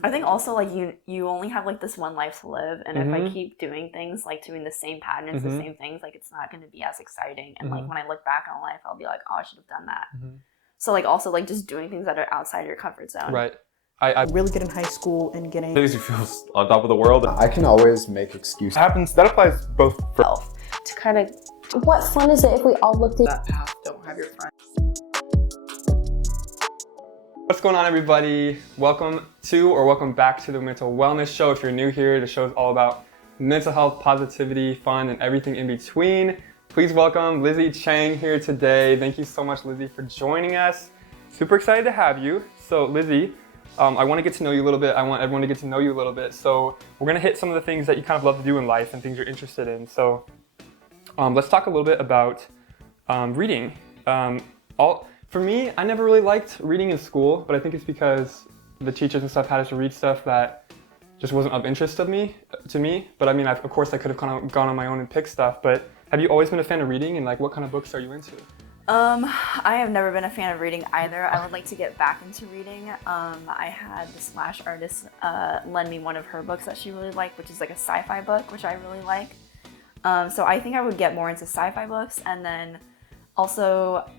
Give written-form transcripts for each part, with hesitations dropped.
I think also like you only have like this one life to live, and if I keep doing things like doing the same patterns, the same things, like it's not going to be as exciting. And like when I look back on life, I'll be like, oh, I should have done that. So like also like just doing things that are outside your comfort zone. Right. I really good in high school and getting Days you feel on top of the world. I can always make excuses. That applies both for Self. To kind of, what fun is it if we all looked at That path, don't have your friends. What's going on, everybody? Welcome to or welcome back to the Mental Wellness Show. If you're new here, the show is all about mental health, positivity, fun, and everything in between. Please welcome Lizzie Chang here today. Thank you so much, Lizzie, for joining us. Super excited to have you. So, Lizzie, I want to get to know you a little bit. I want everyone to get to know you a little bit. So, we're going to hit some of the things that you kind of love to do in life and things you're interested in. So, let's talk a little bit about reading. For me, I never really liked reading in school, but I think it's because the teachers and stuff had us read stuff that just wasn't of interest to me. But I mean, of course, I could have kind of gone on my own and picked stuff. But have you always been a fan of reading, and like, what kind of books are you into? I have never been a fan of reading either. I would like to get back into reading. I had this lash artist lend me one of her books that she really liked, which is like a sci-fi book, which I really like. So I think I would get more into sci-fi books, and then also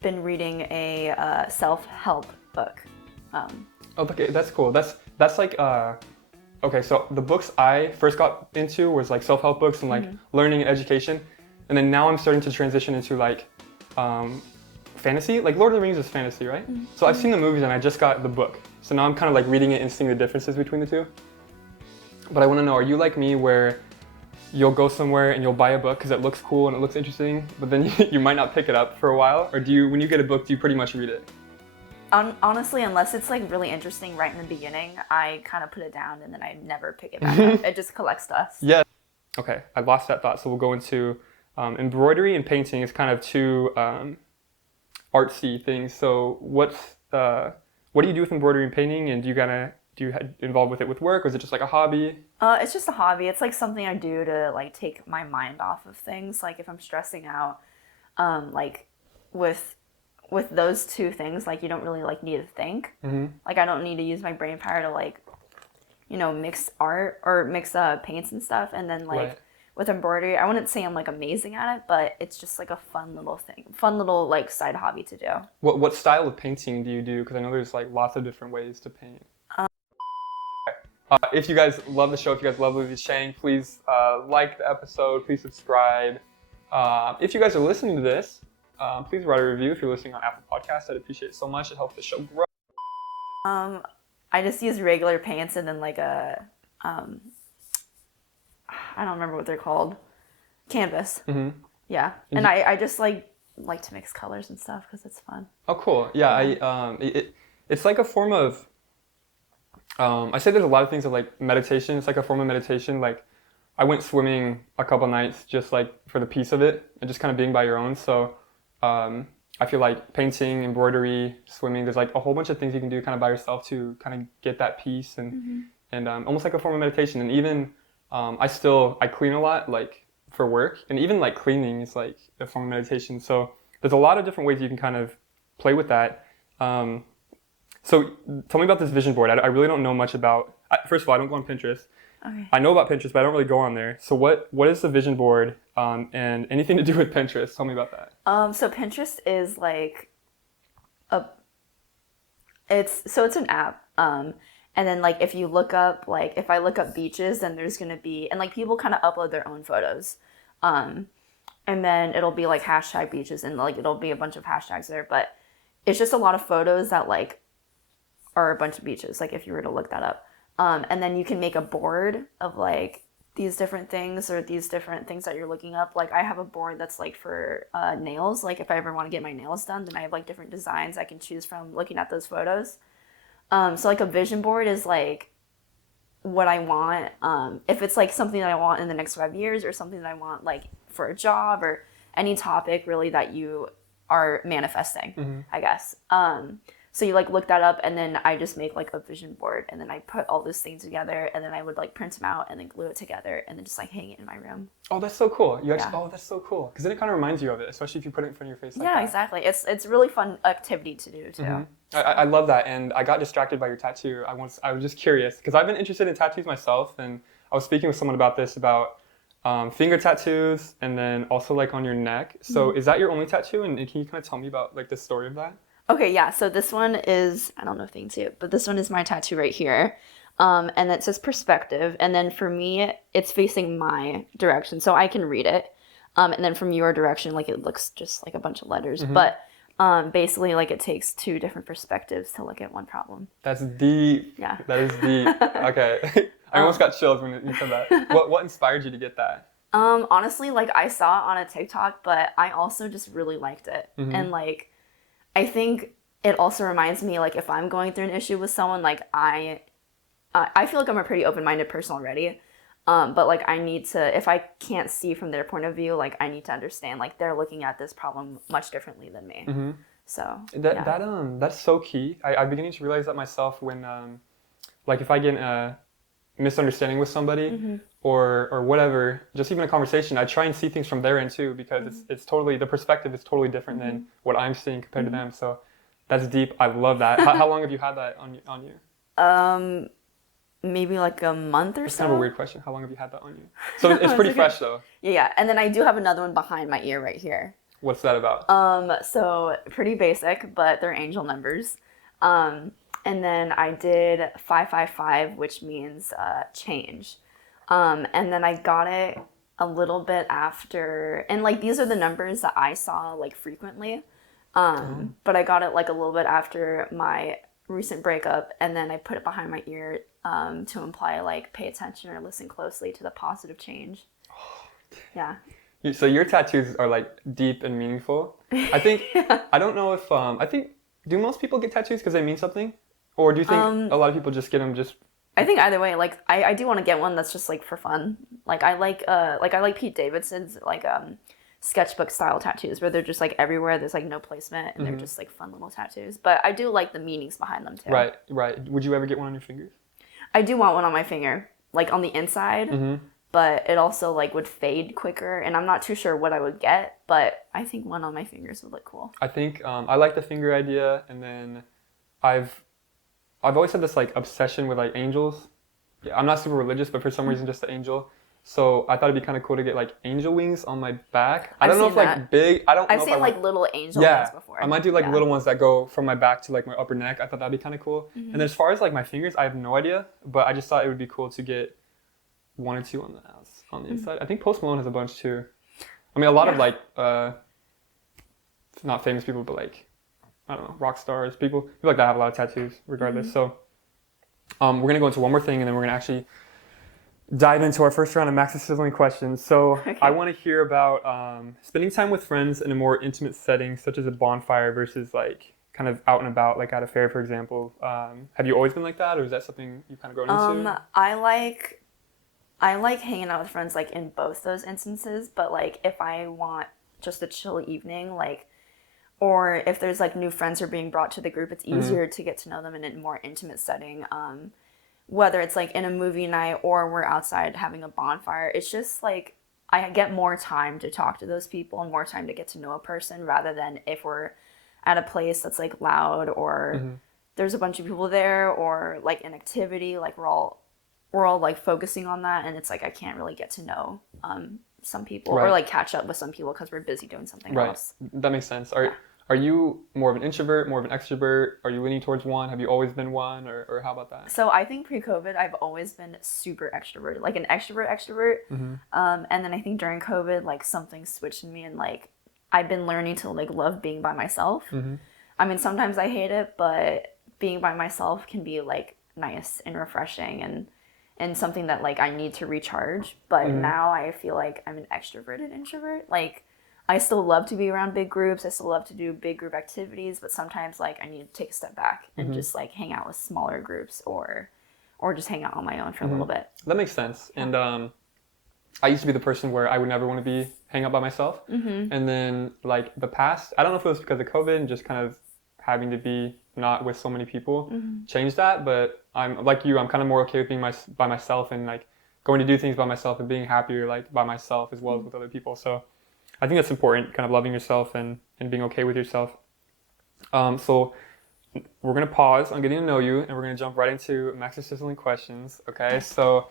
been reading a self-help book. Okay, that's cool. That's like okay. So the books I first got into was like self-help books and like learning and education, and then now I'm starting to transition into like fantasy. Like Lord of the Rings is fantasy, right? So I've seen the movies and I just got the book. So now I'm kind of like reading it and seeing the differences between the two. But I want to know, are you like me where you'll go somewhere and you'll buy a book because it looks cool and it looks interesting, but then you might not pick it up for a while? Or when you get a book, do you pretty much read it? Honestly, unless it's like really interesting right in the beginning, I kind of put it down and then I never pick it back up. It just collects dust. Yeah. Okay, I lost that thought, so we'll go into embroidery and painting is kind of two artsy things. So what do you do with embroidery and painting, and do you involved with it with work, or is it just like a hobby? It's just a hobby. It's like something I do to like take my mind off of things. Like if I'm stressing out, like with those two things, like you don't really like need to think. Like I don't need to use my brain power to like, mix art or mix paints and stuff. And then like with embroidery, I wouldn't say I'm like amazing at it, but it's just like a fun little like side hobby to do. What style of painting do you do? Because I know there's like lots of different ways to paint. If you guys love the show, if you guys love Lizzie Chang, please like the episode, please subscribe. If you guys are listening to this, please write a review if you're listening on Apple Podcasts. I'd appreciate it so much. It helps the show grow. I just use regular paints and then like a, I don't remember what they're called, canvas. Yeah, and I just like to mix colors and stuff because it's fun. Oh, cool. Yeah, it's like a form of, I say there's a lot of things of like meditation. It's like a form of meditation. Like I went swimming a couple nights just like for the peace of it and just kind of being by your own. So I feel like painting, embroidery, swimming, there's like a whole bunch of things you can do kind of by yourself to kind of get that peace and almost like a form of meditation. And even I clean a lot like for work, and even like cleaning is like a form of meditation. So there's a lot of different ways you can kind of play with that. So tell me about this vision board. I really don't know much about. First of all, I don't go on Pinterest. Okay. I know about Pinterest, but I don't really go on there. So what is the vision board and anything to do with Pinterest? Tell me about that. So Pinterest is like it's an app. And then like if you look up, like if I look up beaches, then there's gonna be, and like people kind of upload their own photos. And then it'll be like hashtag beaches, and like it'll be a bunch of hashtags there, but it's just a lot of photos that like are a bunch of beaches, like if you were to look that up. And then you can make a board of like these different things or these different things that you're looking up. Like I have a board that's like for nails. Like if I ever want to get my nails done, then I have like different designs I can choose from looking at those photos. So like a vision board is like what I want. If it's like something that I want in the next 5 years, or something that I want like for a job, or any topic really that you are manifesting, I guess. So you like look that up, and then I just make like a vision board, and then I put all those things together, and then I would like print them out and then glue it together and then just like hang it in my room. Oh, that's so cool. Oh, that's so cool. Because then it kind of reminds you of it, especially if you put it in front of your face like that. Yeah, exactly. It's a really fun activity to do too. I love that, and I got distracted by your tattoo. I was just curious because I've been interested in tattoos myself, and I was speaking with someone about this about finger tattoos, and then also like on your neck. So is that your only tattoo, and can you kind of tell me about like the story of that? Okay, yeah. So this one is, I don't know if they can see it, but this one is my tattoo right here. And it says perspective. And then for me, it's facing my direction, so I can read it. And then from your direction, like it looks just like a bunch of letters. But basically, like it takes two different perspectives to look at one problem. That's deep. Yeah. That is deep. Okay. I almost got chills when you said that. What inspired you to get that? Honestly, like I saw it on a TikTok, but I also just really liked it. And like, I think it also reminds me, like if I'm going through an issue with someone, like I feel like I'm a pretty open-minded person already, but like I need to, if I can't see from their point of view, like I need to understand like they're looking at this problem much differently than me. So that's so key. I'm beginning to realize that myself when like if I get in a misunderstanding with somebody or whatever, just even a conversation, I try and see things from their end too, because it's totally, the perspective is totally different than what I'm seeing compared to them. So that's deep. I love that. How long have you had that on you? Maybe like a month or That's so. kind of a weird question. How long have you had that on you? So it's pretty fresh though. Yeah. And then I do have another one behind my ear right here. What's that about? So pretty basic, but they're angel numbers. And then I did 555, which means change. And then I got it a little bit after, and like these are the numbers that I saw like frequently. But I got it like a little bit after my recent breakup, and then I put it behind my ear to imply like pay attention or listen closely to the positive change. Yeah. So your tattoos are like deep and meaningful. I think I don't know if I think, do most people get tattoos because they mean something, or do you think a lot of people just get them just? I think either way. Like I do want to get one that's just like for fun. Like I like Pete Davidson's like sketchbook style tattoos where they're just like everywhere. There's like no placement and they're just like fun little tattoos. But I do like the meanings behind them too. Right. Would you ever get one on your fingers? I do want one on my finger, like on the inside. But it also like would fade quicker, and I'm not too sure what I would get. But I think one on my fingers would look cool. I think I like the finger idea, and then I've always had this like obsession with like angels. Yeah, I'm not super religious, but for some reason just the angel. So I thought it'd be kind of cool to get like angel wings on my back. I don't know if like big. I've seen like little angel wings before. I might do like little ones that go from my back to like my upper neck. I thought that'd be kind of cool. And then as far as like my fingers, I have no idea, but I just thought it would be cool to get one or two on the inside. I think Post Malone has a bunch too. I mean, a lot of like not famous people, but like I don't know, rock stars, people like that have a lot of tattoos. Regardless, so we're gonna go into one more thing, and then we're gonna actually dive into our first round of Max's Sizzling questions. So I want to hear about spending time with friends in a more intimate setting, such as a bonfire versus like kind of out and about, like at a fair, for example. Have you always been like that, or is that something you kind of grown into? I like hanging out with friends like in both those instances, but like if I want just a chill evening, like, or if there's like new friends are being brought to the group, it's easier to get to know them in a more intimate setting. Whether it's like in a movie night or we're outside having a bonfire, it's just like I get more time to talk to those people and more time to get to know a person rather than if we're at a place that's like loud or there's a bunch of people there or like an activity, like we're all like focusing on that, and it's like I can't really get to know some people or like catch up with some people because we're busy doing something else. That makes sense. Are you more of an introvert, more of an extrovert? Are you leaning towards one? Have you always been one, or how about that? So I think pre-COVID, I've always been super extroverted, like an extrovert. And then I think during COVID, like something switched in me, and like I've been learning to like love being by myself. I mean, sometimes I hate it, but being by myself can be like nice and refreshing and something that like I need to recharge. But now I feel like I'm an extroverted introvert. Like I still love to be around big groups. I still love to do big group activities, but sometimes like I need to take a step back and just like hang out with smaller groups or just hang out on my own for a little bit. That makes sense. And I used to be the person where I would never want to hang out by myself. And then like the past, I don't know if it was because of COVID and just kind of having to be not with so many people changed that. But I'm like you, I'm kind of more okay with being by myself and like going to do things by myself and being happier like by myself as well as with other people. So I think that's important, kind of loving yourself and being okay with yourself. So we're gonna pause on getting to know you, and we're gonna jump right into Max's Sizzling questions. Okay, so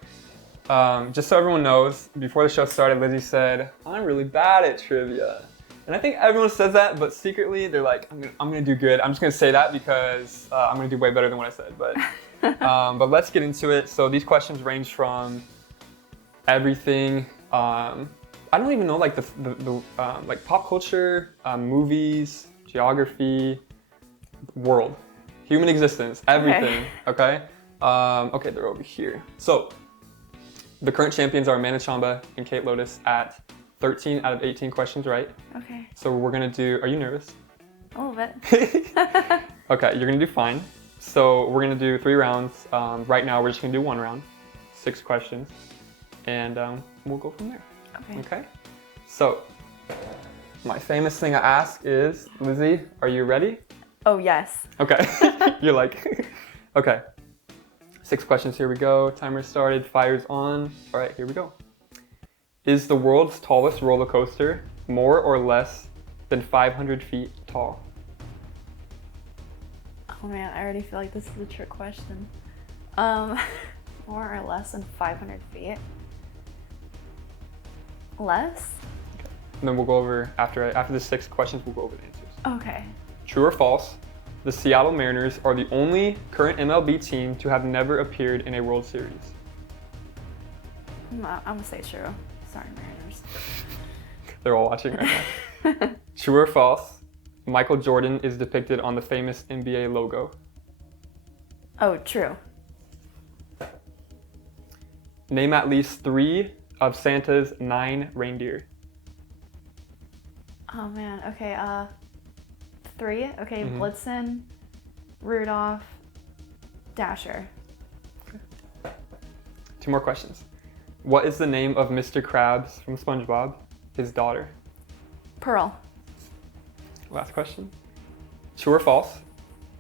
just so everyone knows, before the show started, Lizzie said, "I'm really bad at trivia," and I think everyone says that, but secretly they're like, "I'm gonna do good." I'm just gonna say that because I'm gonna do way better than what I said. But let's get into it. So these questions range from everything. I don't even know, like the like pop culture, movies, geography, world, human existence, everything. Okay. Okay, they're over here. So the current champions are Amanda Chamba and Kate Lotus at 13 out of 18 questions right. Okay. So we're gonna do. Are you nervous? A little bit. Okay, you're gonna do fine. So we're gonna do 3 rounds. Right now we're just gonna do 1 round, 6 questions, and we'll go from there. Okay. Okay. So my famous thing I ask is, Lizzie, are you ready? Oh, yes. Okay. You're like, okay. 6 questions, here we go. Timer started, fire's on. All right, here we go. Is the world's tallest roller coaster more or less than 500 feet tall? Oh man, I already feel like this is a trick question. More or less than 500 feet? Less? And then we'll go over, after the 6 questions, we'll go over the answers. Okay. True or false? The Seattle Mariners are the only current MLB team to have never appeared in a World Series. I'm gonna say true. Sorry, Mariners. They're all watching right now. True or false? Michael Jordan is depicted on the famous NBA logo. Oh, true. Name at least 3 of Santa's 9 reindeer. Oh man, okay, 3. Okay, Blitzen, Rudolph, Dasher. 2 more questions. What is the name of Mr. Krabs from SpongeBob, his daughter? Pearl. Last question. True or false?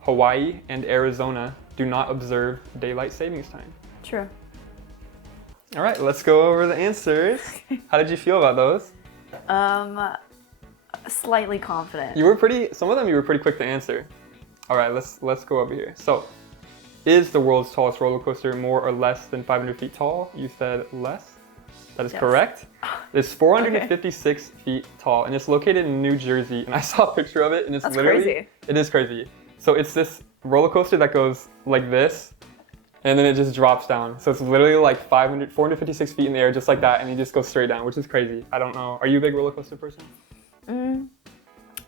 Hawaii and Arizona do not observe daylight savings time. True. All right, let's go over the answers. How did you feel about those? Slightly confident. You were some of them you were pretty quick to answer. All right, let's go over here. So, is the world's tallest roller coaster more or less than 500 feet tall? You said less. That is correct. It's 456 feet tall, and it's located in New Jersey. And I saw a picture of it, and it's That's literally crazy. It is crazy. So it's this roller coaster that goes like this, and then it just drops down. So it's literally like 456 feet in the air, just like that, and you just go straight down, which is crazy. I don't know. Are you a big roller coaster person?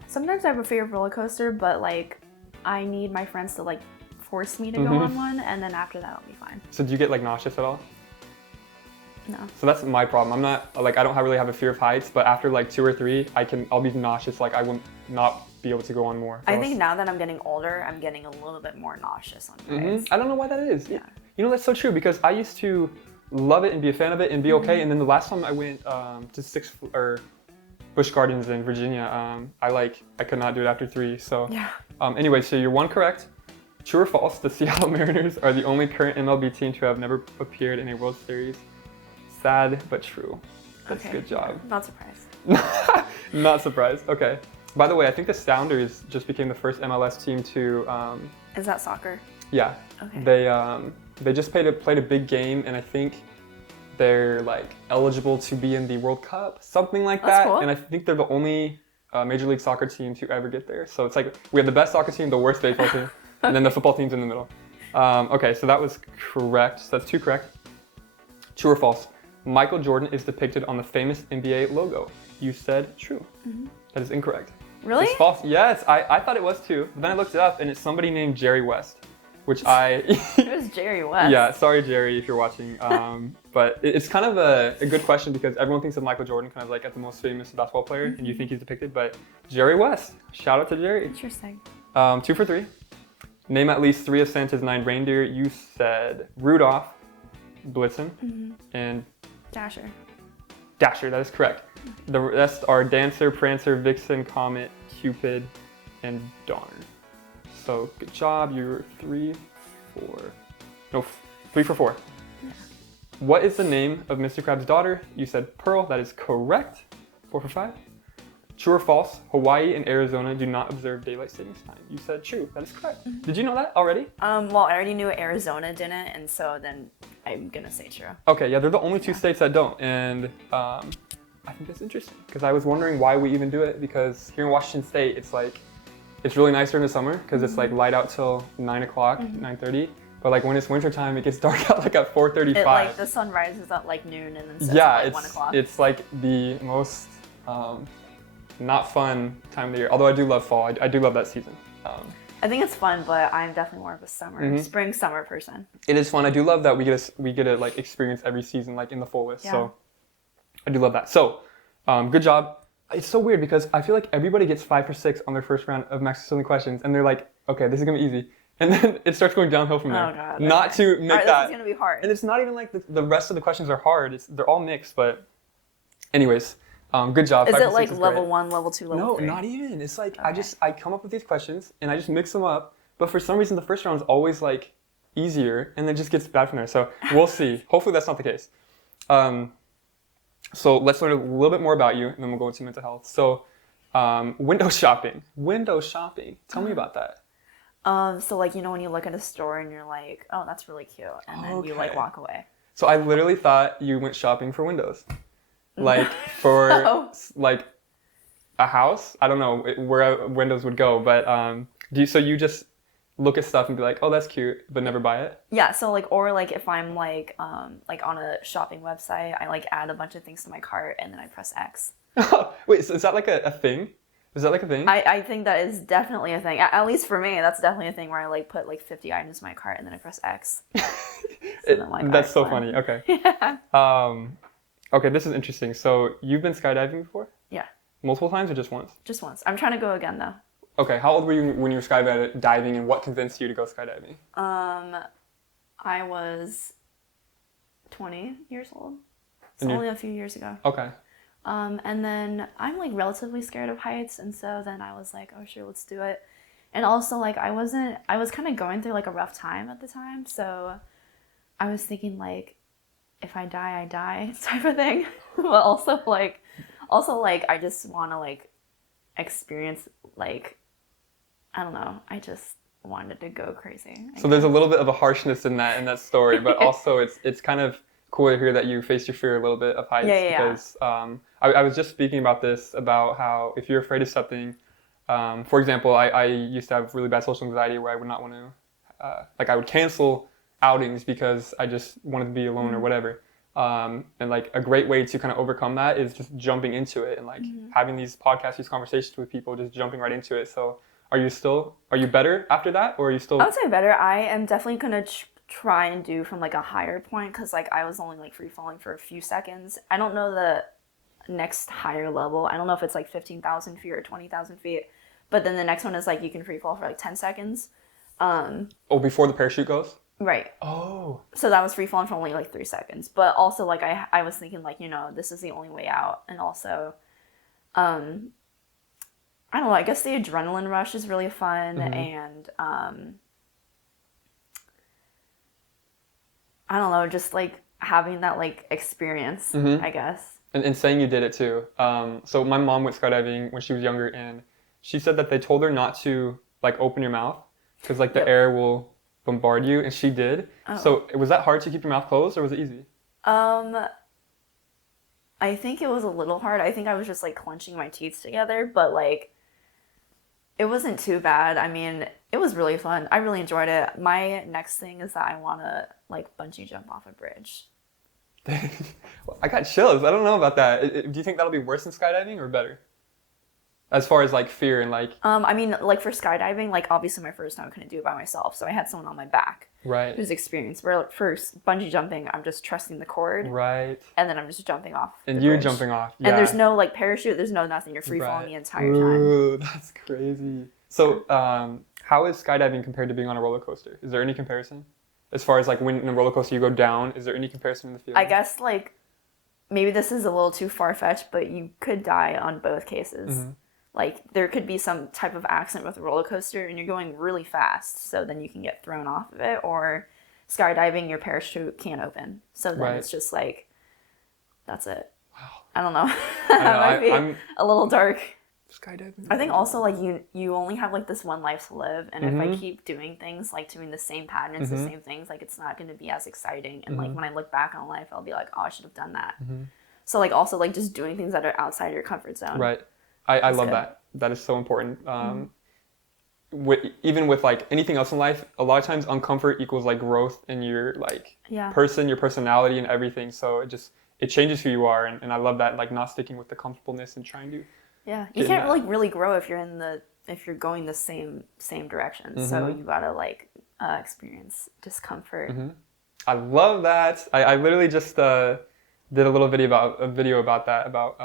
Sometimes I have a fear of roller coaster, but like I need my friends to like force me to go on one, and then after that I'll be fine. So do you get like nauseous at all? No. So that's my problem. I'm not like, I don't really have a fear of heights, but after like 2 or 3, I'll be nauseous. Like I will not be able to go on more. I think now that I'm getting older, I'm getting a little bit more nauseous on rides. I don't know why that is. Yeah. You know, that's so true, because I used to love it and be a fan of it and be okay. And then the last time I went to Busch Gardens in Virginia, I could not do it after 3. So Yeah. Anyway, so you're 1 correct. True or false? The Seattle Mariners are the only current MLB team to have never appeared in a World Series. Sad but true. That's Okay. Good job. Not surprised. Not surprised. Okay. By the way, I think the Sounders just became the first MLS team to. Is that soccer? Yeah. Okay. They just played a big game, and I think they're like eligible to be in the World Cup, something like That's that. cool. And I think they're the only Major League Soccer team to ever get there. So it's like we have the best soccer team, the worst baseball team, and then the football team's in the middle. Okay, so that was correct. So that's 2 correct. True or false? Michael Jordan is depicted on the famous NBA logo. You said true. That is incorrect. Really? It's false. Yes, I thought it was too. But then I looked it up, and it's somebody named Jerry West, which It was Jerry West. Yeah, sorry Jerry if you're watching. But it's kind of a good question, because everyone thinks of Michael Jordan kind of like as the most famous basketball player, and you think he's depicted, but Jerry West. Shout out to Jerry. Interesting. 2 for 3. Name at least 3 of Santa's 9 reindeer. You said Rudolph, Blitzen, and Dasher. Dasher. That is correct. The rest are Dancer, Prancer, Vixen, Comet, Cupid, and Donner. So good job. You're 3 for 4. Yeah. What is the name of Mr. Krabs' daughter? You said Pearl. That is correct. 4 for 5. True or false? Hawaii and Arizona do not observe daylight savings time. You said true. That is correct. Did you know that already? Well, I already knew Arizona didn't, and so then I'm gonna say true. Okay, yeah, they're the only two states that don't, and I think that's interesting because I was wondering why we even do it. Because here in Washington State, it's really nice during the summer because it's like light out till 9 o'clock, 9:30. But like when it's wintertime, it gets dark out like at 4:35. It, like the sun rises at like noon and then sets Yeah, at like 1 o'clock. it's like the most not fun time of the year. Although I do love fall. I do love that season. I think it's fun, but I'm definitely more of a spring, summer person. It is fun. I do love that we get to like experience every season like in the fullest. Yeah. So I do love that. So good job. It's so weird because I feel like everybody gets 5 or 6 on their first round of Max Sizzling questions, and they're like, okay, this is gonna be easy, and then it starts going downhill from there. Oh god. Not okay. to make Alright, that. This is gonna be hard. And it's not even like the rest of the questions are hard. They're all mixed, but anyways, good job. Is 5 it to 6 like is level great. 1, level 2, level 3? No, not even. It's like Okay. I come up with these questions and I just mix them up, but for some reason the first round is always like easier and then it just gets bad from there. So we'll see. Hopefully that's not the case. So let's learn a little bit more about you and then we'll go into mental health. So window shopping. Window shopping. Tell me about that. So like, you know, when you look at a store and you're like, oh, that's really cute, and then you like Okay. walk away. So I literally thought you went shopping for windows. Like for No. like a house. I don't know where windows would go, but so you just look at stuff and be like, oh, that's cute, but never buy it? Yeah, so like, or like if I'm like on a shopping website, I like add a bunch of things to my cart and then I press X. Wait, so is that like a thing? Is that like a thing? I think that is definitely a thing. At least for me, that's definitely a thing where I like put like 50 items in my cart and then I press X. Then I'm like, That's so alright, funny. Okay. Yeah. Okay, this is interesting. So you've been skydiving before? Yeah, Multiple times or just once? just once. I'm trying to go again though. Okay, how old were you when you were skydiving and what convinced you to go skydiving? I was 20 years old. It's And you- only a few years ago. Okay. And then I'm like relatively scared of heights, and so then I was like, oh sure, let's do it. And also like I was kind of going through like a rough time at the time, so I was thinking like, if I die, I die type of thing. But also like I just want to like experience like, I don't know, I just wanted to go crazy. So there's a little bit of a harshness in that story, but also it's kind of cool to hear that you faced your fear a little bit of heights. Yeah. Because I was just speaking about this, about how if you're afraid of something, for example, I used to have really bad social anxiety where I would not want to, I would cancel outings because I just wanted to be alone or whatever. And like a great way to kind of overcome that is just jumping into it and like having these podcasts, these conversations with people, just jumping right into it. So are you better after that, or are you still? I would say better. I am definitely gonna try and do from like a higher point, because like I was only like free falling for a few seconds. I don't know the next higher level. I don't know if it's like 15,000 feet or 20,000 feet, but then the next one is like you can free fall for like 10 seconds. Before the parachute goes? Right. Oh. So that was free falling for only like 3 seconds. But also like I was thinking like, you know, this is the only way out. And also, I don't know, I guess the adrenaline rush is really fun. And I don't know, just like having that like experience, I guess. And saying you did it too. So my mom went skydiving when she was younger, and she said that they told her not to like open your mouth because like the air will bombard you, and she did. Oh. So was that hard to keep your mouth closed, or was it easy? I think it was a little hard. I think I was just like clenching my teeth together, but like it wasn't too bad. I mean, it was really fun. I really enjoyed it. My next thing is that I want to like bungee jump off a bridge. I got chills. I don't know about that. Do you think that'll be worse than skydiving or better? As far as like fear and like... I mean, like for skydiving, like obviously my first time I couldn't do it by myself, so I had someone on my back Right. who's experienced. Where first bungee jumping, I'm just trusting the cord, Right. and then I'm just jumping off. And the you bridge. jumping off. And there's no like parachute. There's no nothing. You're free falling the entire time. Ooh, that's crazy. So, how is skydiving compared to being on a roller coaster? Is there any comparison? As far as like when in a roller coaster you go down, is there any comparison in the feeling? I guess like maybe this is a little too far-fetched, but you could die on both cases. Like there could be some type of accident with a roller coaster and you're going really fast, so then you can get thrown off of it, or skydiving, your parachute can't open. So then it's just like, that's it. Wow. I don't know. That might be I'm a little dark. skydiving. I think also like you only have like this one life to live, and if I keep doing things like doing the same patterns, the same things, like it's not going to be as exciting. And like when I look back on life, I'll be like, oh, I should have done that. So like also like just doing things that are outside your comfort zone. Right. I love good. that. That is so important. Even with like anything else in life, a lot of times uncomfort equals like growth in your like person, your personality, and everything. So it changes who you are, and I love that, like not sticking with the comfortableness and trying to. Yeah, you can't really grow if you're going the same direction. So you gotta like experience discomfort. I love that. I literally just did a little video about that, about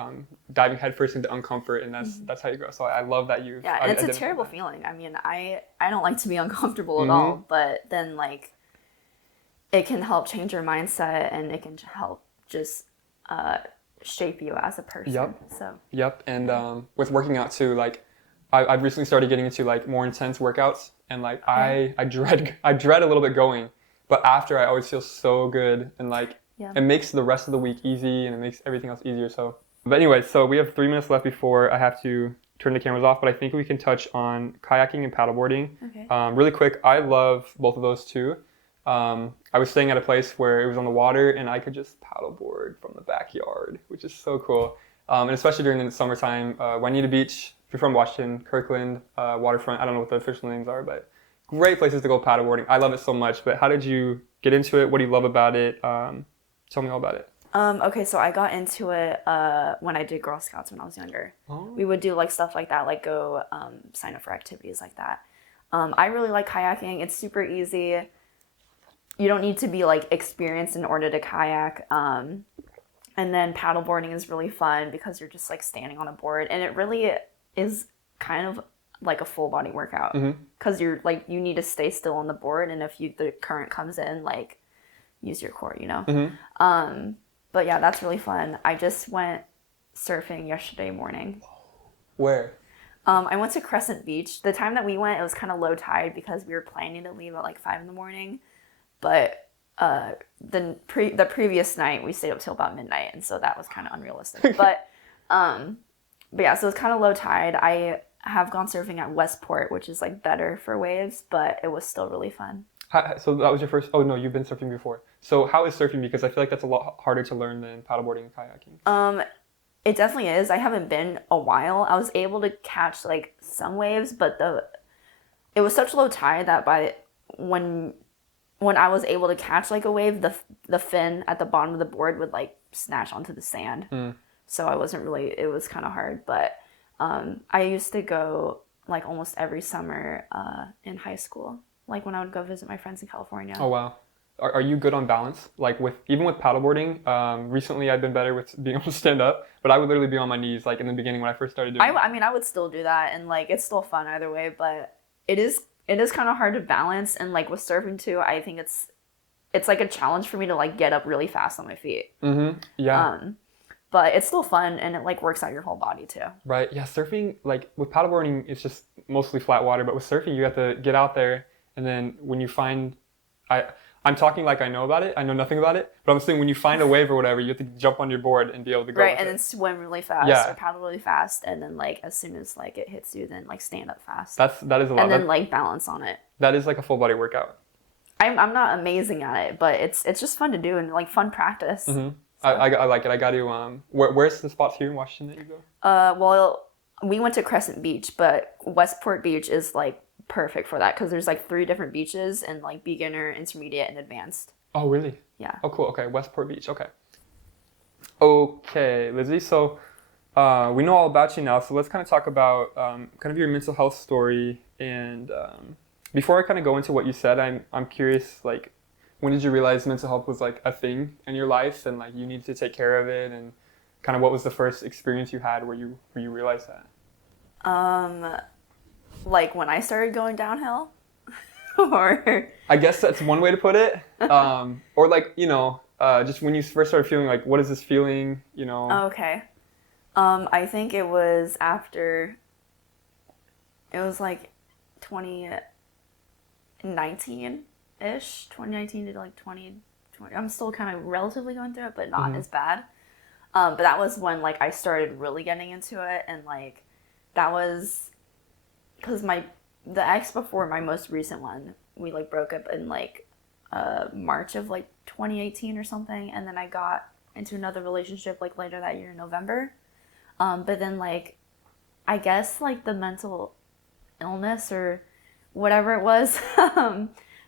diving headfirst into uncomfort, and that's how you grow. So I love that you. Yeah, and it's a terrible feeling. I mean, I don't like to be uncomfortable at all, but then like it can help change your mindset, and it can help just shape you as a person. Yep. And with working out too, like I've recently started getting into like more intense workouts, and like I dread a little bit going, but after I always feel so good, and like it makes the rest of the week easy, and it makes everything else easier. So, but anyway, so we have 3 minutes left before I have to turn the cameras off, but I think we can touch on kayaking and paddleboarding. Okay. Really quick, I love both of those too. I was staying at a place where it was on the water, and I could just paddleboard from the backyard, which is so cool. And especially during the summertime, Juanita Beach, if you're from Washington, Kirkland, waterfront, I don't know what the official names are, but great places to go paddleboarding. I love it so much. But how did you get into it? What do you love about it? Tell me all about it. Okay, so I got into it when I did Girl Scouts when I was younger. We would do like stuff like that, like go sign up for activities like that. I really like kayaking. It's super easy. You don't need to be like experienced in order to kayak. And then paddleboarding is really fun because you're just like standing on a board, and it really is kind of like a full body workout because you're like you need to stay still on the board, and if the current comes in, like use your core, you know. But yeah, that's really fun. I just went surfing yesterday morning. Where? I went to Crescent Beach. The time that we went, it was kind of low tide because we were planning to leave at like 5 a.m. But the previous night we stayed up till about midnight, and so that was kind of unrealistic. But yeah, so it's kind of low tide. I have gone surfing at Westport, which is like better for waves, but it was still really fun. So that was your first? Oh no, you've been surfing before. So how is surfing? Because I feel like that's a lot harder to learn than paddleboarding and kayaking. It definitely is. I haven't been a while. I was able to catch like some waves, but it was such low tide that when I was able to catch like a wave, the fin at the bottom of the board would like snatch onto the sand. So I wasn't really. It was kind of hard, but I used to go like almost every summer in high school. Like when I would go visit my friends in California. Oh wow. Are you good on balance? Like even with paddleboarding, recently I've been better with being able to stand up, but I would literally be on my knees like in the beginning when I first started doing it. I mean, I would still do that, and like it's still fun either way, but it is kind of hard to balance, and like with surfing too, I think it's like a challenge for me to like get up really fast on my feet. Yeah. But it's still fun, and it like works out your whole body too. Right. Yeah. Surfing, like with paddleboarding, it's just mostly flat water, but with surfing, you have to get out there, and then when you find, I'm talking like I know about it. I know nothing about it, but I'm saying when you find a wave or whatever, you have to jump on your board and be able to go. Right, and then swim really fast or paddle really fast, and then like as soon as like it hits you, then like stand up fast. That is a lot. And then like balance on it. That is like a full body workout. I'm not amazing at it, but it's just fun to do and like fun practice. So. I like it. I got to. Where's the spots here in Washington that you go? Well, we went to Crescent Beach, but Westport Beach is like perfect for that because there's like 3 different beaches and like beginner, intermediate, and advanced. Oh really? Yeah. Oh cool. Okay, Westport Beach. Okay, Lizzie. So we know all about you now. So let's kind of talk about kind of your mental health story. And before I kind of go into what you said, I'm curious. Like, when did you realize mental health was like a thing in your life, and like you needed to take care of it, and kind of what was the first experience you had where you realized that? Like when I started going downhill, or I guess that's one way to put it. Or like, you know, just when you first started feeling like, what is this feeling, you know? Okay. I think it was after, it was like 2019-ish, 2019 to like 2020. I'm still kind of relatively going through it, but not as bad. But that was when like I started really getting into it, and like that was because the ex before my most recent one, we like broke up in like March of like 2018 or something, and then I got into another relationship like later that year in November. But then like I guess like the mental illness or whatever it was,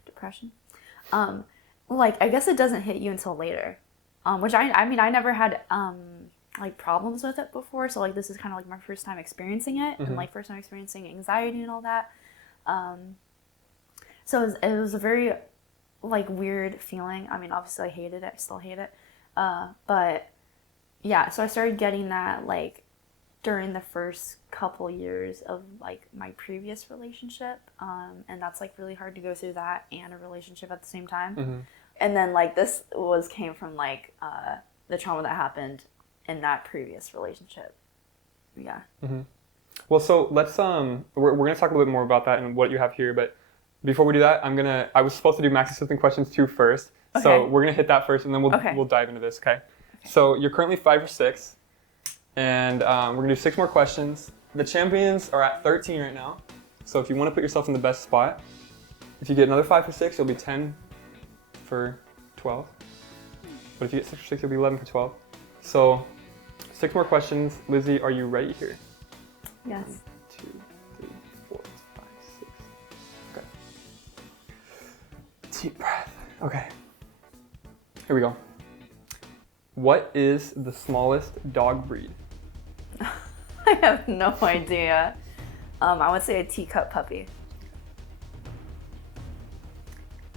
depression. Like I guess it doesn't hit you until later. Which I mean I never had like problems with it before, so like this is kind of like my first time experiencing it, and like first time experiencing anxiety and all that. So it was a very like weird feeling. I mean, obviously I hated it. I still hate it. But yeah, so I started getting that like during the first couple years of like my previous relationship. And that's like really hard to go through that and a relationship at the same time. And then like this came from like the trauma that happened in that previous relationship. Yeah. Well, so let's we're gonna talk a little bit more about that and what you have here, but before we do that, I was supposed to do Max's Sizzling questions 2 first. Okay. So we're gonna hit that first, and then we'll dive into this. Okay. So you're currently 5 or 6, and we're gonna do 6 more questions. The champions are at 13 right now. So if you want to put yourself in the best spot, if you get another 5 for 6, you'll be 10 for 12. But if you get 6 for 6, you'll be 11 for 12. So 6 more questions. Lizzie, are you ready here? Yes. 1, 2, 3, 4, 5, 6. Okay. Deep breath. Okay. Here we go. What is the smallest dog breed? I have no idea. I would say a teacup puppy.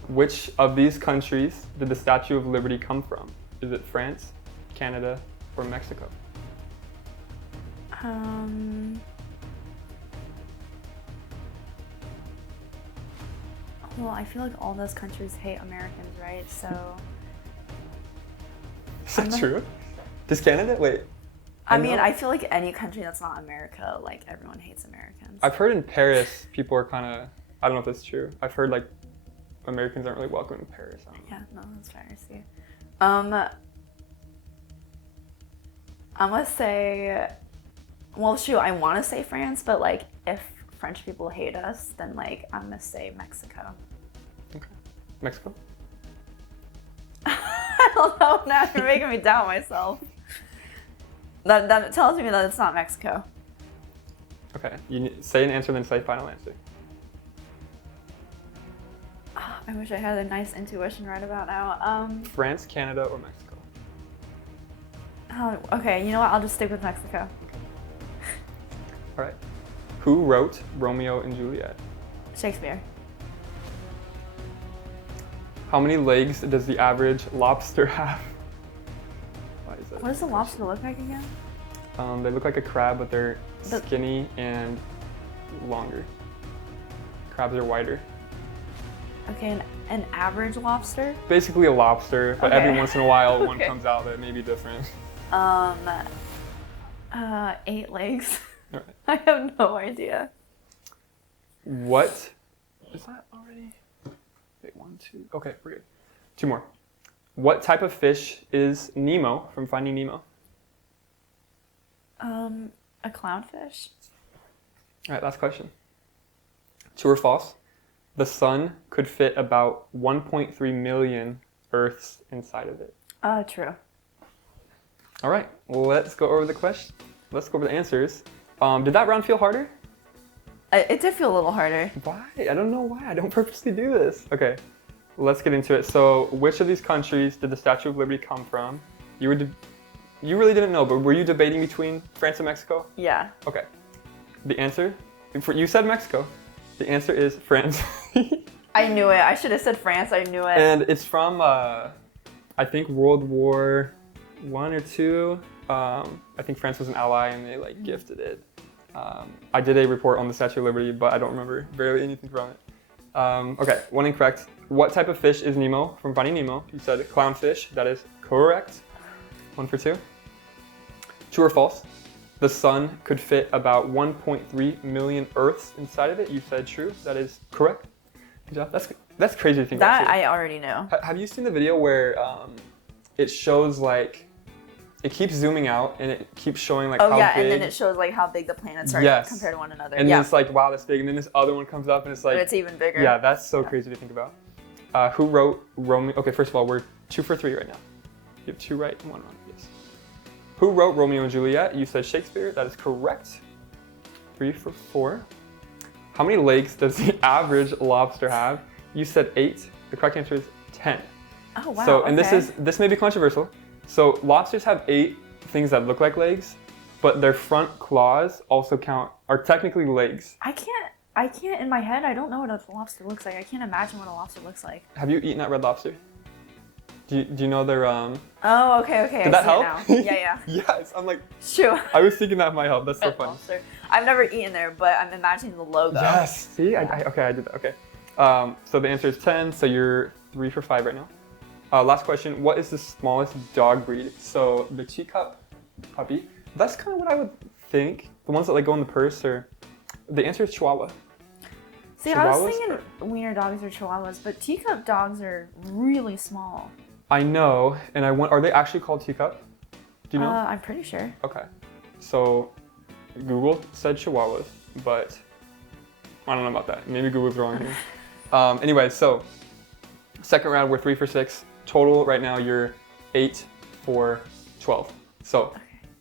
Which of these countries did the Statue of Liberty come from? Is it France, Canada, or Mexico? Well, I feel like all those countries hate Americans, right? So Is that true? Does Canada? Wait. I feel like any country that's not America, like everyone hates Americans. I've heard in Paris, people are kind of, I don't know if that's true. I've heard like Americans aren't really welcome in Paris. Yeah, no, that's fair. I see. I'm gonna say, well, shoot, I want to say France, but like if French people hate us, then like I'm gonna say Mexico. Okay. Mexico? I don't know. Now you're making me doubt myself. That tells me that it's not Mexico. Okay. You say an answer, then say final answer. I wish I had a nice intuition right about now. France, Canada, or Mexico? Oh, okay, you know what? I'll just stick with Mexico. All right. Who wrote Romeo and Juliet? Shakespeare. How many legs does the average lobster have? Why is that? What does a lobster look like again? They look like a crab, but they're skinny and longer. Crabs are wider. Okay, an average lobster? Basically a lobster, but Okay. every once in a while one Okay. comes out that may be different. 8 legs. All right. I have no idea. What is that already? Wait, 1, 2. Okay, we're good. 2 more. What type of fish is Nemo from Finding Nemo? A clownfish? All right, last question. True or false? The sun could fit about 1.3 million Earths inside of it. True. All right, let's go over the question. Let's go over the answers. Did that round feel harder? It did feel a little harder. Why? I don't know why. I don't purposely do this. Okay, let's get into it. So, which of these countries did the Statue of Liberty come from? You really didn't know, but were you debating between France and Mexico? Yeah. Okay. The answer? You said Mexico. The answer is France. I knew it. I should have said France. I knew it. And it's from, I think, World War I or II. I think France was an ally and they like gifted it. I did a report on the Statue of Liberty, but I don't remember barely anything from it. Okay, 1 incorrect. What type of fish is Nemo from Finding Nemo? You said clownfish. That is correct. 1 for 2. True or false? The sun could fit about 1.3 million Earths inside of it. You said true. That is correct. Good job. That's crazy to think about. That I already know. Have you seen the video where it shows like it keeps zooming out and it keeps showing like Oh how yeah, big. and then it shows like how big the planets are Yes. compared to one another. And yeah, then it's like, wow, that's big. And then this other one comes up and it's like, but it's even bigger. yeah, that's so crazy to think about. Who wrote Romeo? Okay, first of all, we're 2 for 3 right now. You have 2 right and 1 wrong. Yes. Who wrote Romeo and Juliet? You said Shakespeare. That is correct. 3 for 4. How many legs does the average lobster have? You said 8. The correct answer is 10. Oh wow. So, and okay. this may be controversial. So lobsters have 8 things that look like legs, but their front claws also are technically legs. I can't in my head. I don't know what a lobster looks like. I can't imagine what a lobster looks like. Have you eaten at Red Lobster? Do you know their Oh, okay. Did that help? I see it now. Yeah. Yes. I'm like, True. I was thinking that might help. That's so Red funny. Lobster. I've never eaten there, but I'm imagining the logo. Yes. See, okay, I did that. Okay. So the answer is 10. So you're 3 for 5 right now. Last question. What is the smallest dog breed? So the teacup puppy. That's kind of what I would think. The ones that like go in the purse, or the answer is Chihuahua. See, I was Chihuahuas thinking wiener dogs or chihuahuas, but teacup dogs are really small. I know, and are they actually called teacup? Do you know? I'm pretty sure. Okay. So Google said Chihuahuas, but I don't know about that. Maybe Google's wrong here. Anyway, so second round, we're 3 for 6. Total right now, you're 8 for 12. So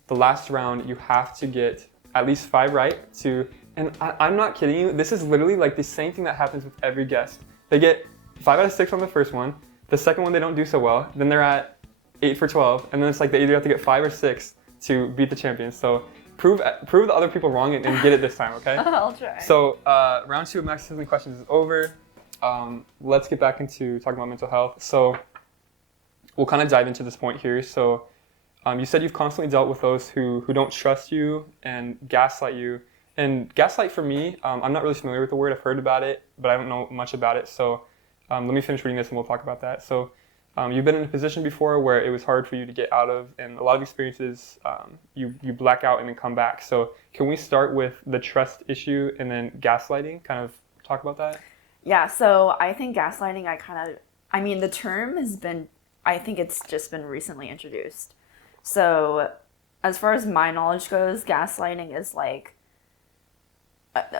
the last round, you have to get at least 5 right to, and I'm not kidding you, this is literally like the same thing that happens with every guest. They get 5 out of 6 on the first one. The second one, they don't do so well. Then they're at 8 for 12. And then it's like they either have to get 5 or 6 to beat the champions. So prove the other people wrong and get it this time, okay? I'll try. So round 2 of Max Sizzling questions is over. Let's get back into talking about mental health. So we'll kind of dive into this point here. So you said you've constantly dealt with those who don't trust you and gaslight you. And gaslight for me, I'm not really familiar with the word. I've heard about it, but I don't know much about it. So let me finish reading this and we'll talk about that. So you've been in a position before where it was hard for you to get out of, and a lot of experiences, you black out and then come back. So can we start with the trust issue and then gaslighting? Kind of talk about that? Yeah, so I think gaslighting, I mean, the term has been, I think it's just been recently introduced. So as far as my knowledge goes, gaslighting is like,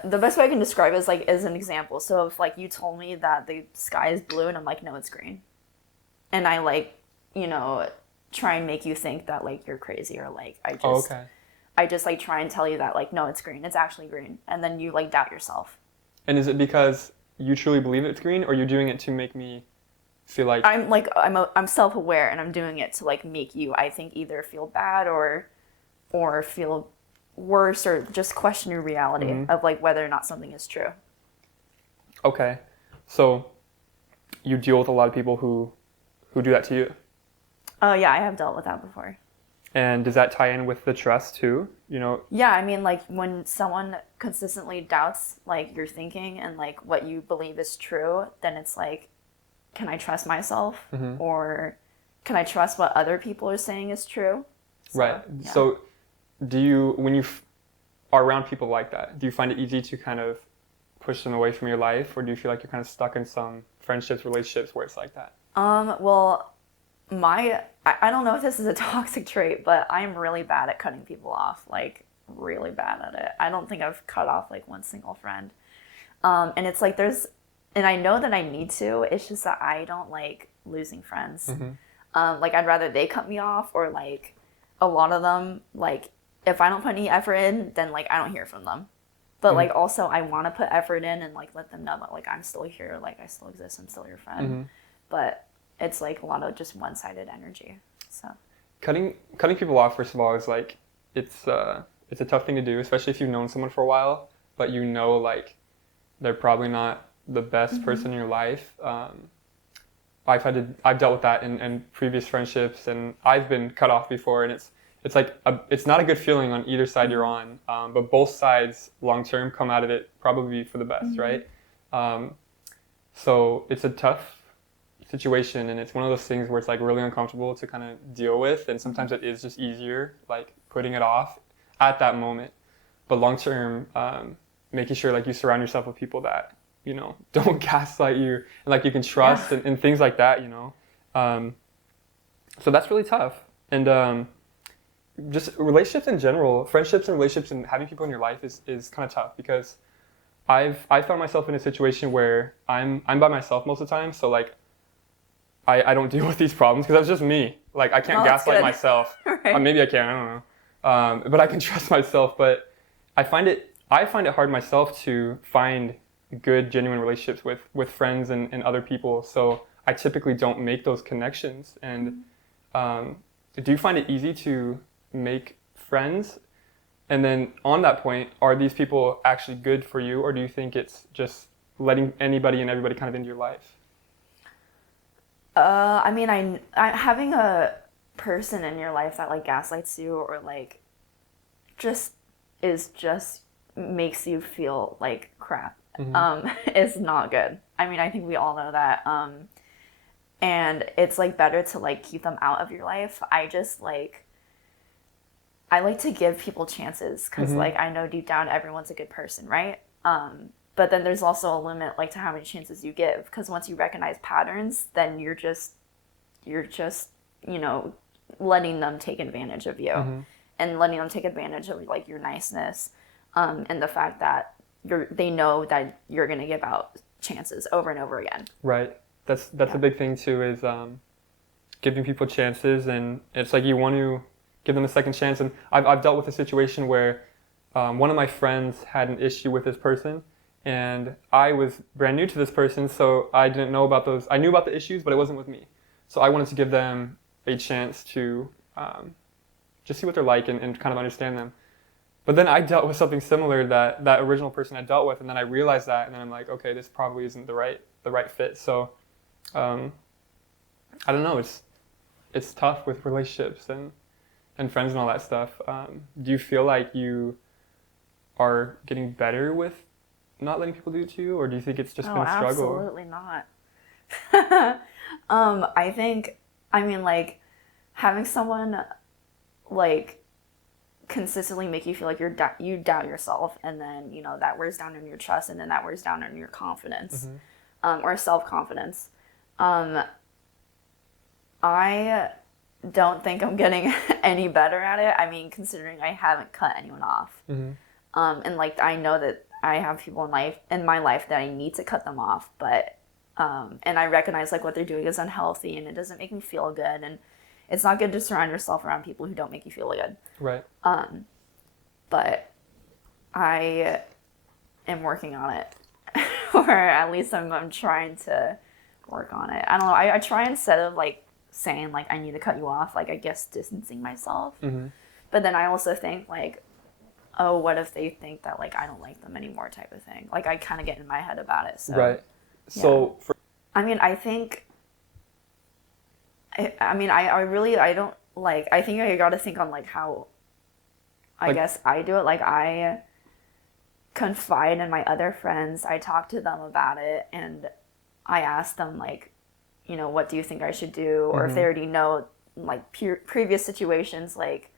the best way I can describe it is like, as an example. So if like you told me that the sky is blue and I'm like, no, it's green. And I like, try and make you think that like you're crazy, or like I just like try and tell you that like, no, it's green. It's actually green. And then you like doubt yourself. And is it because you truly believe it's green, or you're doing it to make me feel like I'm self-aware, and I'm doing it to like make you, I think, either feel bad or feel worse, or just question your reality of like whether or not something is true. Okay. So you deal with a lot of people who do that to you. Oh yeah, I have dealt with that before. And does that tie in with the trust too? Yeah, I mean, like when someone consistently doubts like your thinking and like what you believe is true, then it's like, can I trust myself, or can I trust what other people are saying is true? So, right. Yeah. So when you are around people like that, do you find it easy to kind of push them away from your life, or do you feel like you're kind of stuck in some friendships, relationships where it's like that? Well, I don't know if this is a toxic trait, but I'm really bad at cutting people off, like really bad at it. I don't think I've cut off like one single friend. And it's like and I know that I need to, it's just that I don't like losing friends. Like I'd rather they cut me off, or like a lot of them, like if I don't put any effort in, then like I don't hear from them. But like also I want to put effort in and like let them know that like I'm still here, like I still exist, I'm still your friend. But it's like a lot of just one-sided energy. So cutting people off, first of all, is like it's a tough thing to do, especially if you've known someone for a while, but like they're probably not the best person in your life. I've dealt with that in previous friendships, and I've been cut off before, and it's like it's not a good feeling on either side you're on, but both sides long term come out of it probably for the best, right? So it's a tough situation, and it's one of those things where it's like really uncomfortable to kind of deal with, and sometimes it is just easier like putting it off at that moment. But long term, making sure like you surround yourself with people that don't gaslight you, and like you can trust, and things like that, so that's really tough. And just relationships in general, friendships and relationships and having people in your life is kind of tough because I found myself in a situation where I'm by myself most of the time, so like I don't deal with these problems because that's just me. Like I can't gaslight myself. Right. Maybe I can, I don't know. But I can trust myself. But I find it hard myself to find good, genuine relationships with friends and other people. So I typically don't make those connections. And do you find it easy to make friends? And then on that point, are these people actually good for you, or do you think it's just letting anybody and everybody kind of into your life? I mean, I having a person in your life that like gaslights you or like just makes you feel like crap is not good. I mean, I think we all know that. And it's like better to like keep them out of your life. I like to give people chances because like I know deep down everyone's a good person, right? But then there's also a limit like to how many chances you give because once you recognize patterns, then you're just letting them take advantage of you and letting them take advantage of like your niceness and the fact that they know that you're gonna give out chances over and over again. Right. That's a big thing too is giving people chances, and it's like you want to give them a second chance. And I've dealt with a situation where one of my friends had an issue with this person, and I was brand new to this person, so I didn't know about those. I knew about the issues, but it wasn't with me. So I wanted to give them a chance to just see what they're like and kind of understand them. But then I dealt with something similar that original person I dealt with, and then I realized that, and then I'm like, okay, this probably isn't the right fit. So I don't know. It's tough with relationships and friends and all that stuff. Do you feel like you are getting better with not letting people do it to you, or do you think it's just been a struggle? Absolutely not. I think, I mean, like, having someone, like, consistently make you feel like you doubt yourself, and then, that wears down on your trust, and then that wears down on your confidence, or self-confidence. I don't think I'm getting any better at it. I mean, considering I haven't cut anyone off. And, like, I know that I have people in my life that I need to cut them off, but and I recognize like what they're doing is unhealthy and it doesn't make me feel good, and it's not good to surround yourself around people who don't make you feel good. Right. But I am working on it, or at least I'm trying to work on it. I don't know. I try instead of like saying like I need to cut you off, like I guess distancing myself. But then I also think like, oh, what if they think that like I don't like them anymore type of thing. Like I kind of get in my head about it. So, right. So yeah. I mean, I think I don't like, I think I got to think on like how I guess I do it. Like I confide in my other friends. I talk to them about it and I ask them like, what do you think I should do? Or if they already know like previous situations, like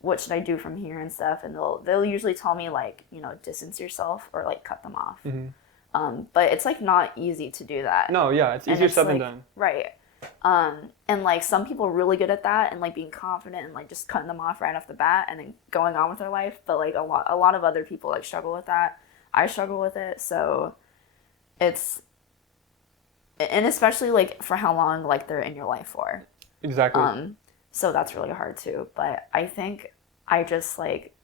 what should I do from here and stuff. And they'll usually tell me like, distance yourself or like cut them off. But it's like not easy to do that. No, yeah, it's easier said than done. Right. And like some people are really good at that and like being confident and like just cutting them off right off the bat and then going on with their life. But like a lot of other people like struggle with that. I struggle with it. So it's, and especially like for how long like they're in your life for. Exactly. So that's really hard too. But I think I just like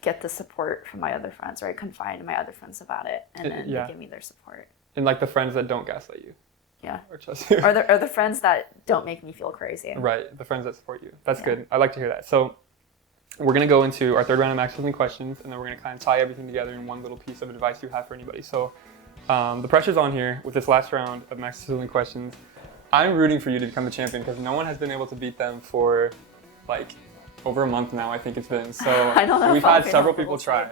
get the support from my other friends, or I confide in my other friends about it, and then they give me their support. And like the friends that don't gaslight you. Yeah. Or trust you. Or the friends that don't make me feel crazy. Right. The friends that support you. That's good. I like to hear that. So we're going to go into our third round of Max Sizzling questions, and then we're going to kind of tie everything together in one little piece of advice you have for anybody. So the pressure's on here with this last round of Max Sizzling questions. I'm rooting for you to become the champion because no one has been able to beat them for like over a month now, I think it's been. So I don't know, we've had several people try.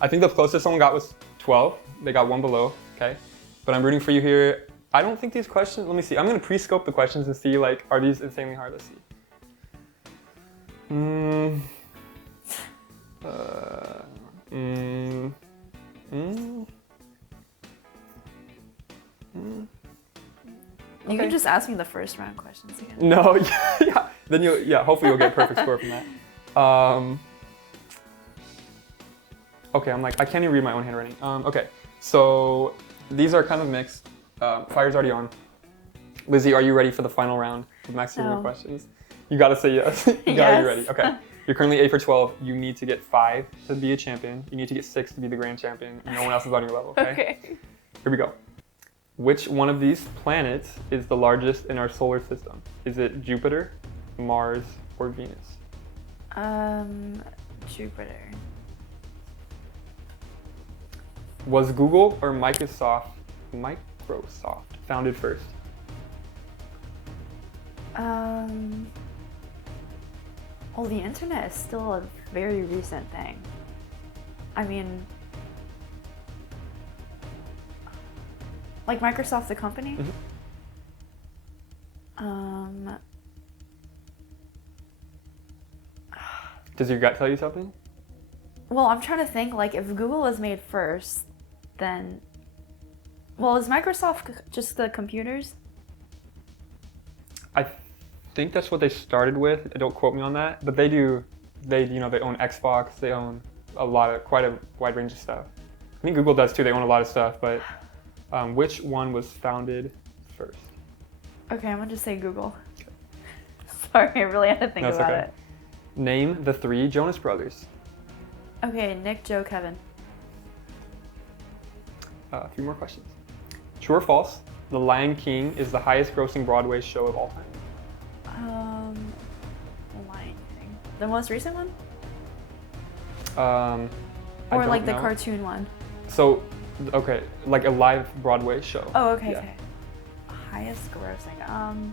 I think the closest someone got was 12. They got one below, okay? But I'm rooting for you here. I don't think these questions, let me see. I'm going to pre-scope the questions and see, like, are these insanely hard? Let's see. You can just ask me the first round questions again. No, yeah. Then hopefully you'll get a perfect score from that. Okay, I'm like, I can't even read my own handwriting. Okay, so these are kind of mixed. Fire's already on. Lizzie, are you ready for the final round of Max Humor No. questions? You gotta say yes. Are you Yes. ready? Okay. You're currently 8 for 12. You need to get 5 to be a champion. You need to get 6 to be the grand champion. No one else is on your level, okay? Okay. Here we go. Which one of these planets is the largest in our solar system? Is it Jupiter, Mars, or Venus? Jupiter. Was Google or Microsoft founded first? Well, the internet is still a very recent thing. I mean, like Microsoft, the company? Does your gut tell you something? Well, I'm trying to think, like, if Google was made first, then... Well, is Microsoft just the computers? I think that's what they started with. Don't quote me on that, but they own Xbox. They own quite a wide range of stuff. I think Google does too. They own a lot of stuff, but which one was founded first? Okay, I'm gonna just say Google. Sorry, I really had to think No, it's about okay. it. Name the 3 Jonas Brothers. Okay, Nick, Joe, Kevin. 3 more questions. True or false? The Lion King is the highest grossing Broadway show of all time. The Lion King. The most recent one? I Or don't like the know. cartoon one? So, okay, like a live Broadway show. Oh, okay, Yeah. okay. Highest grossing.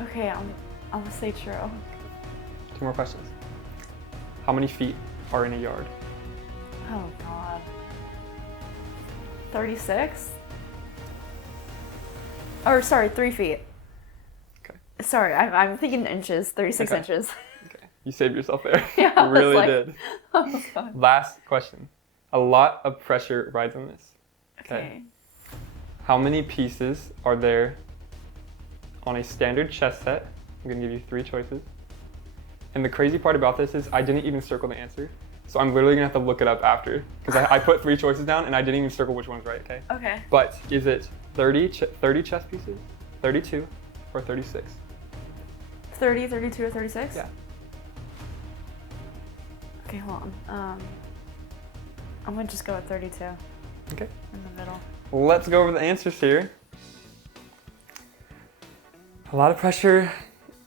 Okay, I'm gonna say true. 2 more questions. How many feet are in a yard? Oh God. 36? Or sorry, 3 feet. Okay. Sorry, I'm thinking inches. 36 Okay. inches. Okay, you saved yourself there. Yeah, I You was really like- did. Oh God. Last question. A lot of pressure rides on this. Okay. How many pieces are there on a standard chess set? I'm gonna give you 3 choices. And the crazy part about this is I didn't even circle the answer. So I'm literally gonna have to look it up after. Because I put 3 choices down and I didn't even circle which one's right, okay? Okay. But is it 30 chess pieces, 32, or 36? 30, 32, or 36? Yeah. Okay, hold on. I'm gonna just go with 32 Okay. in the middle. Let's go over the answers here. A lot of pressure.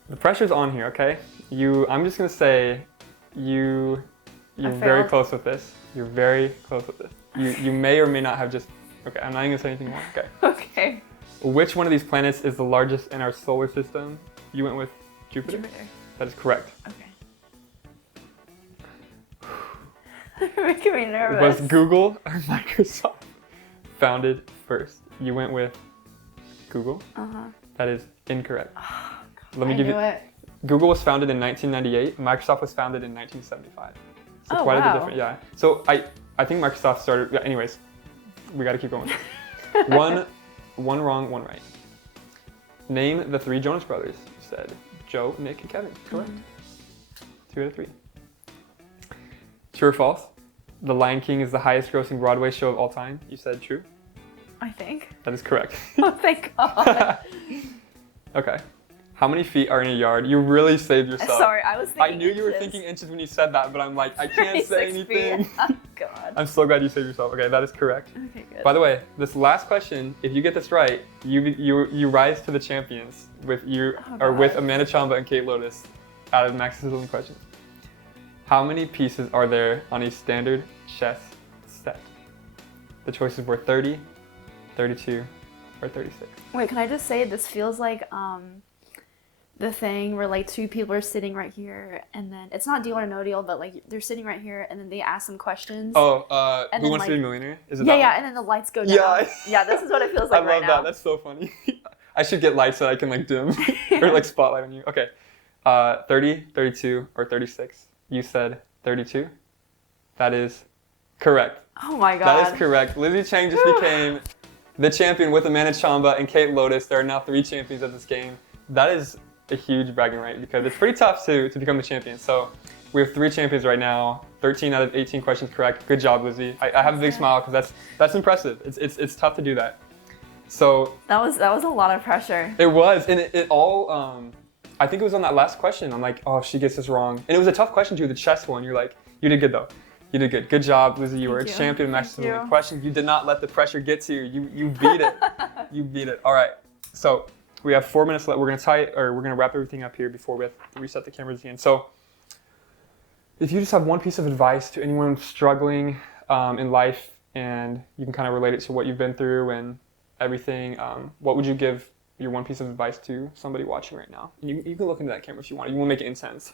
The pressure's on here, okay? I'm just gonna say you're very failed. close with this. You're very close with this. You may or may not have just, okay, I'm not even gonna say anything more. Okay. Okay. Which one of these planets is the largest in our solar system? You went with Jupiter? Jupiter. That is correct. Okay. You're making me nervous. Was Google or Microsoft founded first? You went with Google? Uh-huh. That is incorrect. Oh, God, Let me I give knew you. it. Google was founded in 1998. Microsoft was founded in 1975. So Oh, quite a bit wow. different. Yeah. So I think Microsoft started. Yeah, anyways, we got to keep going. one wrong, 1 right. Name the 3 Jonas Brothers. You said Joe, Nick, and Kevin. Correct. 2 out of 3. True or false? The Lion King is the highest grossing Broadway show of all time. You said true. I think. That is correct. Oh, thank God. Okay. How many feet are in a yard? You really saved yourself. Sorry, I was thinking I knew you were inches. thinking inches when you said that, but I'm like, I can't say 36 anything. feet. Oh, God. I'm so glad you saved yourself. Okay, that is correct. Okay, good. By the way, this last question, if you get this right, you rise to the champions with with God. Amanda Chamba and Kate Lotus out of Max's Sizzling questions. How many pieces are there on a standard chess set? The choices were 30, 32, or 36. Wait, can I just say this feels like the thing where like 2 people are sitting right here, and then it's not deal or no deal, but like they're sitting right here, and then they ask them questions. Oh, And Who then, Wants to Be a like- Millionaire? Is it yeah, that yeah, one? and then the lights go down. Yeah. Yeah, this is what it feels I like love right that. now. That's so funny. I should get lights so I can like dim or like spotlight on you. Okay. 30, 32, or 36. You said 32. That is correct. Oh my God. That is correct. Lizzie Chang just became the champion with Amanda Chamba and Kate Lotus. There are now 3 champions of this game. That is a huge bragging right because it's pretty tough to become the champion. So We have 3 champions right now. 13 out of 18 questions correct. Good job, Lizzie. I have a big smile because that's impressive. It's tough to do that. So That was a lot of pressure. it was, and it all. I think it was on that last question. I'm like, oh, if she gets this wrong, and it was a tough question too, the chess one. You're like, you did good though. You did good. Good job, Lizzie. You were a champion of Max Sizzling questions. You did not let the pressure get to you. You beat it. You beat it. All right. So we have 4 minutes left. We're gonna wrap everything up here before we have to reset the cameras again. So if you just have one piece of advice to anyone struggling in life, and you can kind of relate it to what you've been through and everything, what would you give your one piece of advice to somebody watching right now? You can look into that camera if you want. You won't make it intense.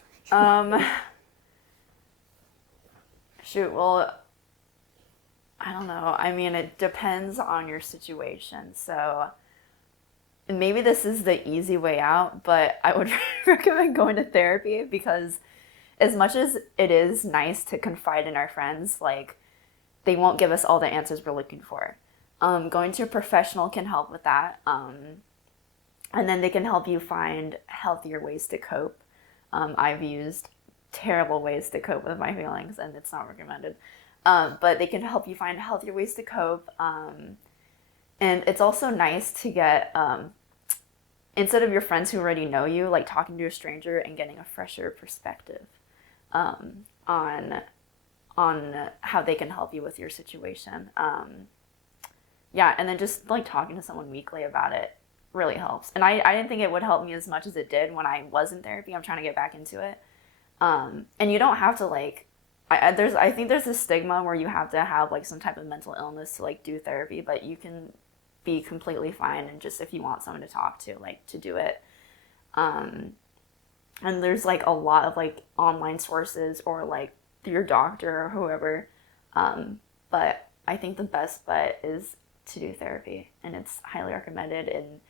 Shoot, well, I don't know. I mean, it depends on your situation. So maybe this is the easy way out, but I would recommend going to therapy, because as much as it is nice to confide in our friends, like, they won't give us all the answers we're looking for. Going to a professional can help with that. And then they can help you find healthier ways to cope. I've used terrible ways to cope with my feelings, and it's not recommended. But they can help you find healthier ways to cope. And it's also nice to get, instead of your friends who already know you, like talking to a stranger and getting a fresher perspective on how they can help you with your situation. Yeah, and then just like talking to someone weekly about it really helps. And I didn't think it would help me as much as it did when I was in therapy. I'm trying to get back into it. And you don't have to like, I think there's a stigma where you have to have like some type of mental illness to like do therapy, but you can be completely fine, and just if you want someone to talk to, like, to do it. And there's like a lot of like online sources, or like your doctor or whoever. But I think the best bet is to do therapy, and it's highly recommended, and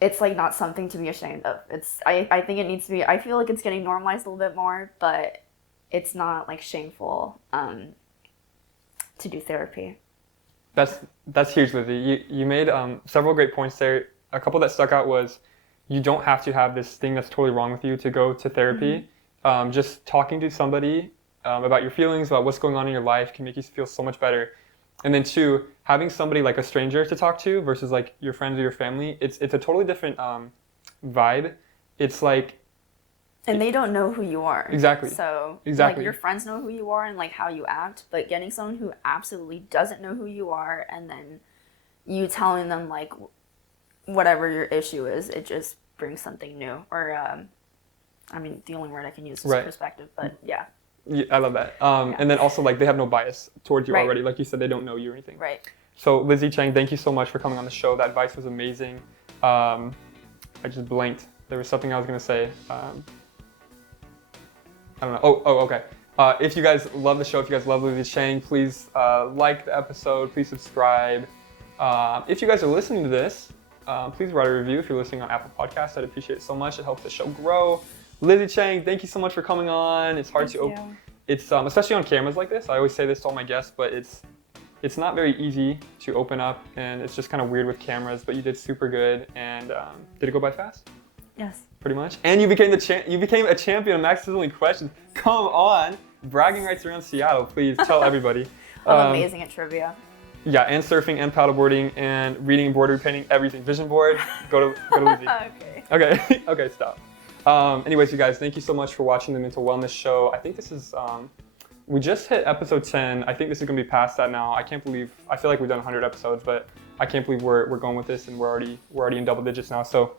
it's like not something to be ashamed of. I think it needs to be, I feel like it's getting normalized a little bit more, but it's not like shameful to do therapy. That's huge, Lizzie. You made several great points there. A couple that stuck out was, you don't have to have this thing that's totally wrong with you to go to therapy. Mm-hmm. Just talking to somebody about your feelings, about what's going on in your life, can make you feel so much better. And then 2, having somebody like a stranger to talk to versus like your friends or your family, it's a totally different vibe. It's like, and they don't know who you are. Exactly. So exactly. Like your friends know who you are and like how you act, but getting someone who absolutely doesn't know who you are, and then you telling them like whatever your issue is, it just brings something new. Or I mean, the only word I can use is perspective, but yeah. Yeah, I love that. And then also, like, they have no bias towards you already. Like you said, they don't know you or anything. Right. So, Lizzie Chang, thank you so much for coming on the show. That advice was amazing. I just blanked. There was something I was going to say. I don't know. Oh, okay. If you guys love the show, if you guys love Lizzie Chang, please like the episode. Please subscribe. If you guys are listening to this, please write a review if you're listening on Apple Podcasts. I'd appreciate it so much. It helps the show grow. Lizzie Chang, thank you so much for coming on. It's hard to open. It's especially on cameras like this. I always say this to all my guests, but it's not very easy to open up, and it's just kind of weird with cameras. But you did super good, and did it go by fast? Yes. Pretty much. And you became a champion of Max Sizzling questions. Come on, bragging rights around Seattle. Please tell everybody. I'm amazing at trivia. Yeah, and surfing and paddleboarding and reading, embroidery, painting, everything. Vision board. Go to Lizzie. Okay. Okay. Stop. Anyways, you guys, thank you so much for watching the Mental Wellness Show. I think this is, we just hit episode 10. I think this is going to be past that now. I feel like we've done 100 episodes, but I can't believe we're going with this, and we're already in double digits now. So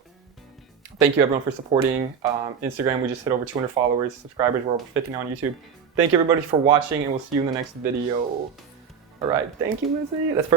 thank you everyone for supporting. Instagram, we just hit over 200 followers, subscribers, we're over 50 now on YouTube. Thank you everybody for watching, and we'll see you in the next video. All right, thank you, Lizzie. That's perfect.